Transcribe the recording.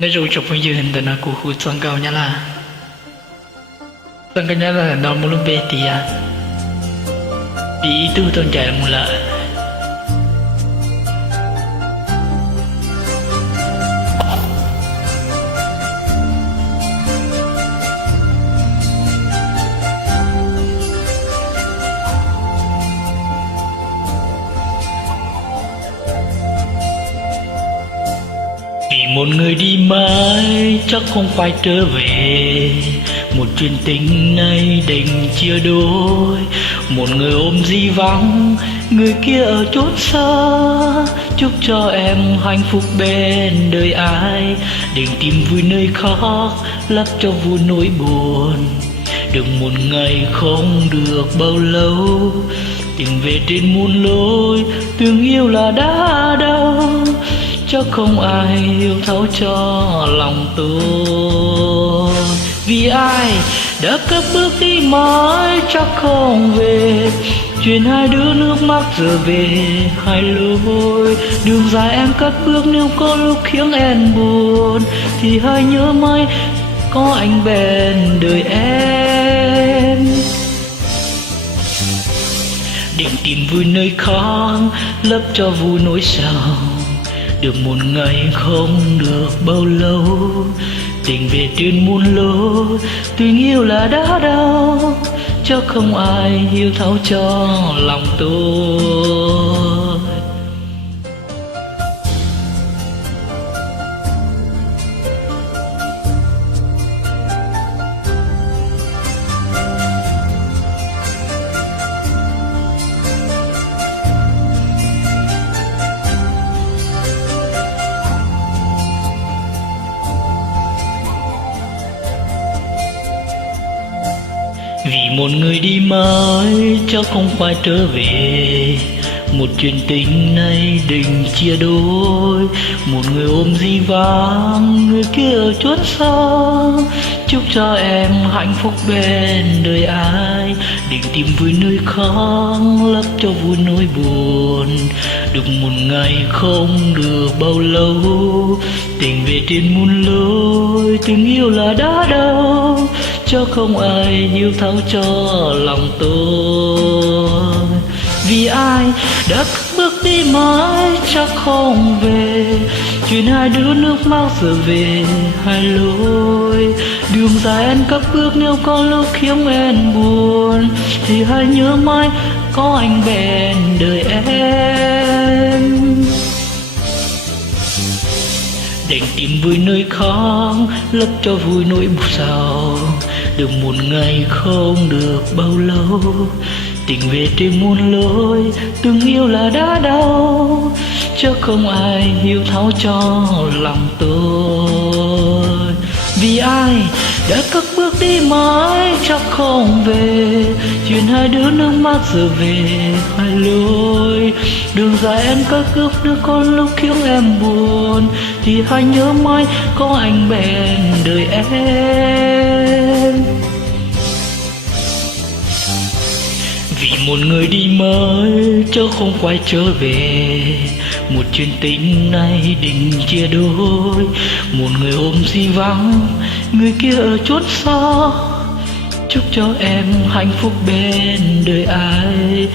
Nói rồi chụp bây giờ hình tượng là của khu sang cao nhá là sang cao nhá là nó muốn bê tì à đi tu tôn chạy một lợ vì một người đi mãi chắc không phải trở về, một chuyện tình này đành chia đôi. Một người ôm di vắng, người kia ở chốn xa, chúc cho em hạnh phúc bên đời ai. Đừng tìm vui nơi khác, lấp cho vui nỗi buồn. Đừng một ngày không được bao lâu, tình về trên muôn lối, từng yêu là đã đau. Chắc không ai hiểu thấu cho lòng tôi. Vì ai đã cất bước đi mãi chắc không về, chuyện hai đứa nước mắt giờ về hai lối. Đường dài em cất bước nếu có lúc khiến em buồn, thì hãy nhớ mãi có anh bên đời em. Định tìm vui nơi khác, lấp cho vui nỗi sầu. Được một ngày không được bao lâu, tình về trên muôn lối, tình yêu là đã đau. Chắc không ai hiểu thấu cho lòng tôi. Vì một người đi mãi chắc không phải trở về, một chuyện tình này định chia đôi. Một người ôm di vang, người kia ở chốn xa, chúc cho em hạnh phúc bên đời ai. Định tìm vui nơi khác, lấp cho vui nỗi buồn. Được một ngày không được bao lâu, tình về trên muôn lối, tình yêu là đã đau. Cho không ai hiểu thấu cho lòng tôi. Vì ai đã cất bước đi mãi chắc không về, chuyện hai đứa nước mắt giờ về hai lối. Đường dài em cất bước nếu có lúc khiến em buồn, thì hãy nhớ mãi có anh bên đời em. Định tìm vui nơi khác, lấp cho vui nỗi buồn sầu. Được một ngày không được bao lâu, tình về trên muôn lối, từng yêu là đã đau. Chắc không ai hiểu thấu cho lòng tôi. Vì ai đã cất bước đi mãi chắc không về, chuyện hai đứa nước mắt giờ về hai lối. Đường dài em cất bước nếu có lúc khiến em buồn, thì hãy nhớ mãi có anh bên đời em. Vì một người đi mãi chớ không quay trở về, một chuyện tình này định chia đôi. Một người ôm di vắng, người kia ở chốn xa, chúc cho em hạnh phúc bên đời ai.